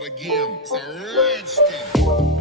start again. It's a Redskin.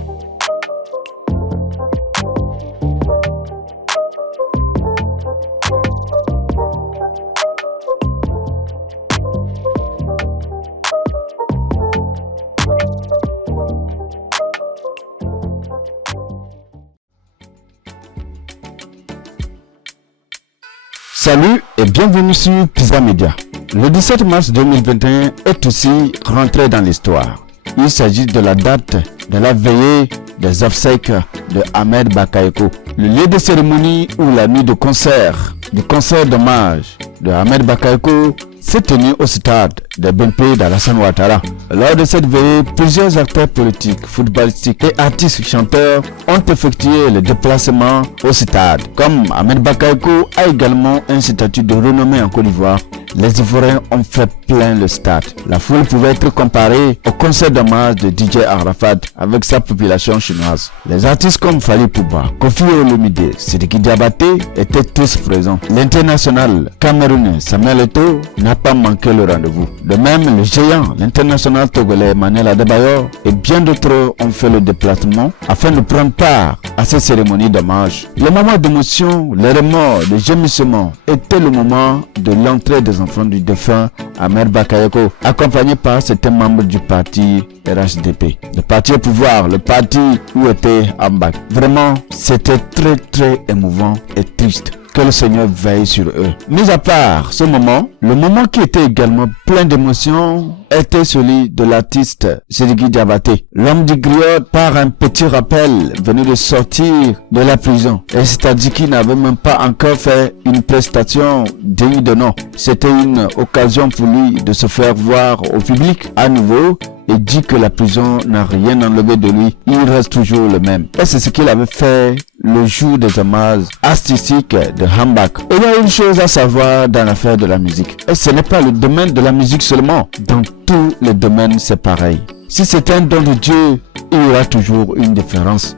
Salut et bienvenue sur Pizza Media. Le 17 mars 2021 est aussi rentré dans l'histoire. Il s'agit de la date de la veillée des obsèques de Ahmed Bakayoko. Le lieu de cérémonie ou la nuit de concert, du concert d'hommage de Ahmed Bakayoko s'est tenu au stade de BNP d'Alassane Ouattara. Lors de cette veillée, plusieurs acteurs politiques, footballistiques et artistes chanteurs ont effectué le déplacement au stade. Comme Ahmed Bakayoko a également un statut de renommée en Côte d'Ivoire, les Ivoiriens ont fait plein le stade. La foule pouvait être comparée au concert d'hommage de DJ Arafat avec sa population chinoise. Les artistes comme Fally Poupa, Koffi Olomide, Sidiki Diabaté étaient tous présents. L'international camerounais Samuel Eto'o n'a pas manqué le rendez-vous. De même, le géant, l'international togolais Emmanuel Adebayor et bien d'autres ont fait le déplacement afin de prendre part à cette cérémonie d'hommage. Le moment d'émotion, les remords, les gémissements était le moment de l'entrée des enfants du défunt Ahmed Bakayoko, accompagné par certains membres du parti RHDP. Le parti au pouvoir, le parti où était Ambak. Vraiment, c'était très émouvant et triste. Que le Seigneur veille sur eux. Mis à part ce moment, le moment qui était également plein d'émotions était celui de l'artiste Sidiki Diabaté. L'homme du griot, par un petit rappel, venait de sortir de la prison. Et c'est-à-dire qu'il n'avait même pas encore fait une prestation digne de nom. C'était une occasion pour lui de se faire voir au public à nouveau et dit que la prison n'a rien enlevé de lui. Il reste toujours le même. Et c'est ce qu'il avait fait le jour des hommages artistiques de Hambak. Il y a une chose à savoir dans l'affaire de la musique. Et ce n'est pas le domaine de la musique seulement. Dans tous les domaines, c'est pareil. Si c'est un don de Dieu, il y aura toujours une différence.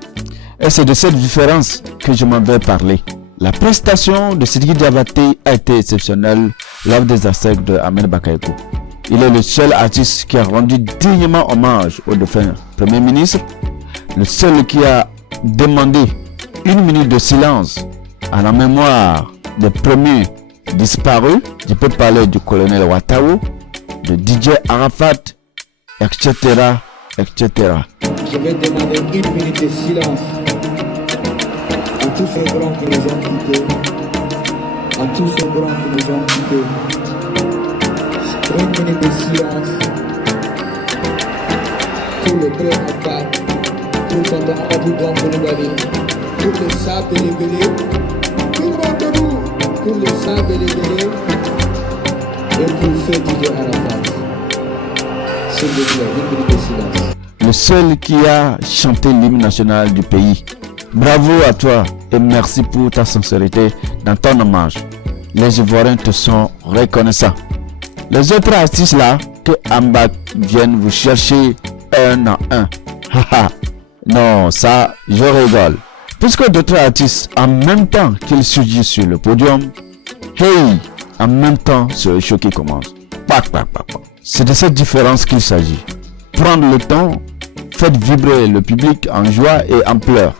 Et c'est de cette différence que je m'en vais parler. La prestation de Sidiki Diabaté a été exceptionnelle lors des obsèques de Ahmed Bakayoko. Il est le seul artiste qui a rendu dignement hommage au défunt Premier ministre, le seul qui a demandé une minute de silence à la mémoire des premiers disparus. Je peux parler du colonel Ouattara, de DJ Arafat, etc. Je vais demander une minute de silence à tous ces grands qui nous ont quittés, à tous ces grands qui nous ont quittés. Une minute de silence pour le père Abbas, pour le tonton Amadou Grand Koulibaly, pour le sable et les bélés, tout le monde debout, pour le sable et les bélés, et pour feu DJ Arafat. S'il vous plaît, une minute de silence. Le seul qui a chanté l'hymne national du pays. Bravo à toi et merci pour ta sincérité dans ton hommage. Les Ivoiriens te sont reconnaissants. Les autres artistes là, que Ambak viennent vous chercher un à un. Haha, non, ça, je rigole. Puisque d'autres artistes, en même temps qu'ils surgissent sur le podium, hey, en même temps, c'est le show qui commence. C'est de cette différence qu'il s'agit. Prendre le temps, faites vibrer le public en joie et en pleurs.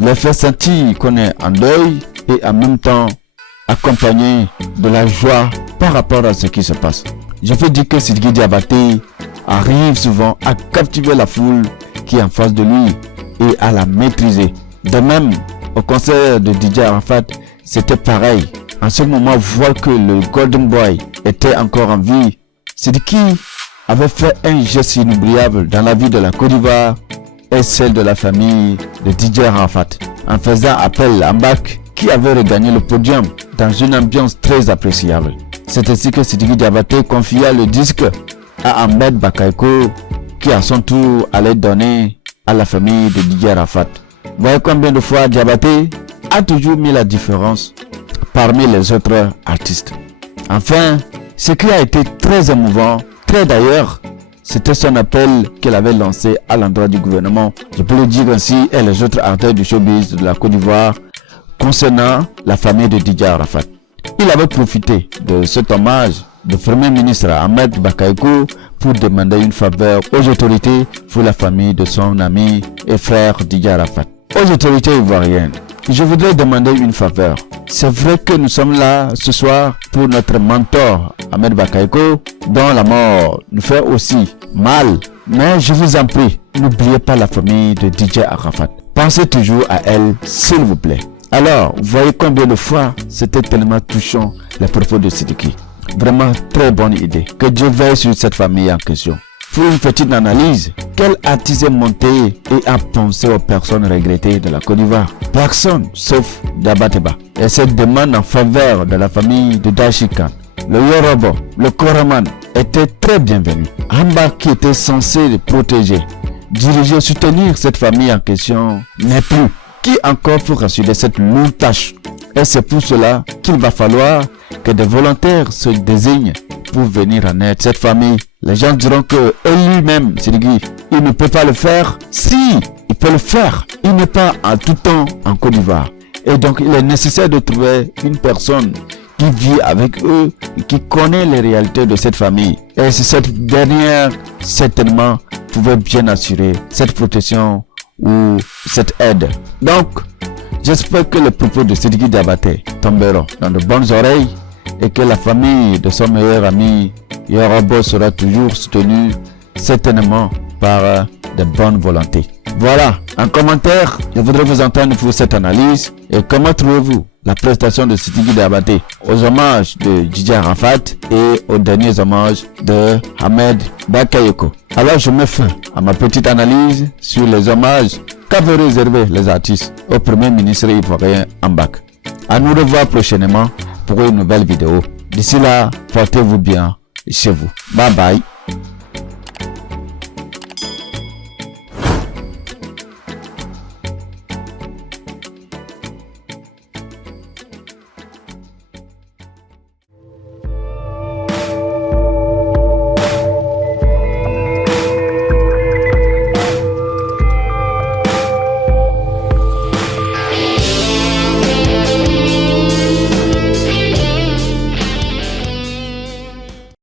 Les faire sentir qu'on est en deuil et en même temps accompagné de la joie par rapport à ce qui se passe. Je veux dire que Sidiki Diabaté arrive souvent à captiver la foule qui est en face de lui et à la maîtriser. De même, au concert de DJ Arafat, c'était pareil. En ce moment, voir que le Golden Boy était encore en vie, Sidiki avait fait un geste inoubliable dans la vie de la Côte d'Ivoire et celle de la famille de DJ Arafat, en faisant appel à Ambak qui avait regagné le podium dans une ambiance très appréciable. C'est ainsi que Sidiki Diabaté confia le disque à Ahmed Bakayoko qui à son tour allait donner à la famille de DJ Arafat. Voyez combien de fois Diabaté a toujours mis la différence parmi les autres artistes. Enfin, ce qui a été très émouvant, très d'ailleurs, c'était son appel qu'elle avait lancé à l'endroit du gouvernement, je peux le dire ainsi, et les autres acteurs du showbiz de la Côte d'Ivoire concernant la famille de DJ Arafat. Il avait profité de cet hommage du Premier ministre Ahmed Bakayoko pour demander une faveur aux autorités pour la famille de son ami et frère Didier Arafat. Aux autorités ivoiriennes, je voudrais demander une faveur. C'est vrai que nous sommes là ce soir pour notre mentor Ahmed Bakayoko, dont la mort nous fait aussi mal. Mais je vous en prie, n'oubliez pas la famille de Didier Arafat. Pensez toujours à elle, s'il vous plaît. Alors, voyez combien de fois c'était tellement touchant les propos de Sidiki. Vraiment très bonne idée. Que Dieu veille sur cette famille en question. Pour une petite analyse, quel artiste est monté et a pensé aux personnes regrettées de la Côte d'Ivoire? Personne, sauf Dabateba. Et cette demande en faveur de la famille de Dachikan, le Yorobo, le Koraman, était très bienvenu. Amba, qui était censé le protéger, diriger, soutenir cette famille en question, n'est plus. Qui encore pour assurer cette lourde tâche? Et c'est pour cela qu'il va falloir que des volontaires se désignent pour venir en aide cette famille. Les gens diront que lui-même, Sidiki, il ne peut pas le faire. Si, il peut le faire. Il n'est pas en tout temps en Côte d'Ivoire. Et donc, il est nécessaire de trouver une personne qui vit avec eux et qui connaît les réalités de cette famille. Et c'est cette dernière, certainement, pouvait bien assurer cette protection ou cette aide. Donc, j'espère que les propos de Sidiki Diabaté tomberont dans de bonnes oreilles et que la famille de son meilleur ami Yorobo sera toujours soutenue certainement par de bonnes volontés. Voilà, en commentaire, je voudrais vous entendre pour cette analyse. Et comment trouvez-vous la prestation de Sidiki Diabaté aux hommages de Didier Arafat et aux derniers hommages de Ahmed Bakayoko? Alors je mets fin à ma petite analyse sur les hommages qu'avaient réservé les artistes au premier ministre ivoirien Ambak. À nous revoir prochainement pour une nouvelle vidéo. D'ici là, portez-vous bien chez vous. Bye bye.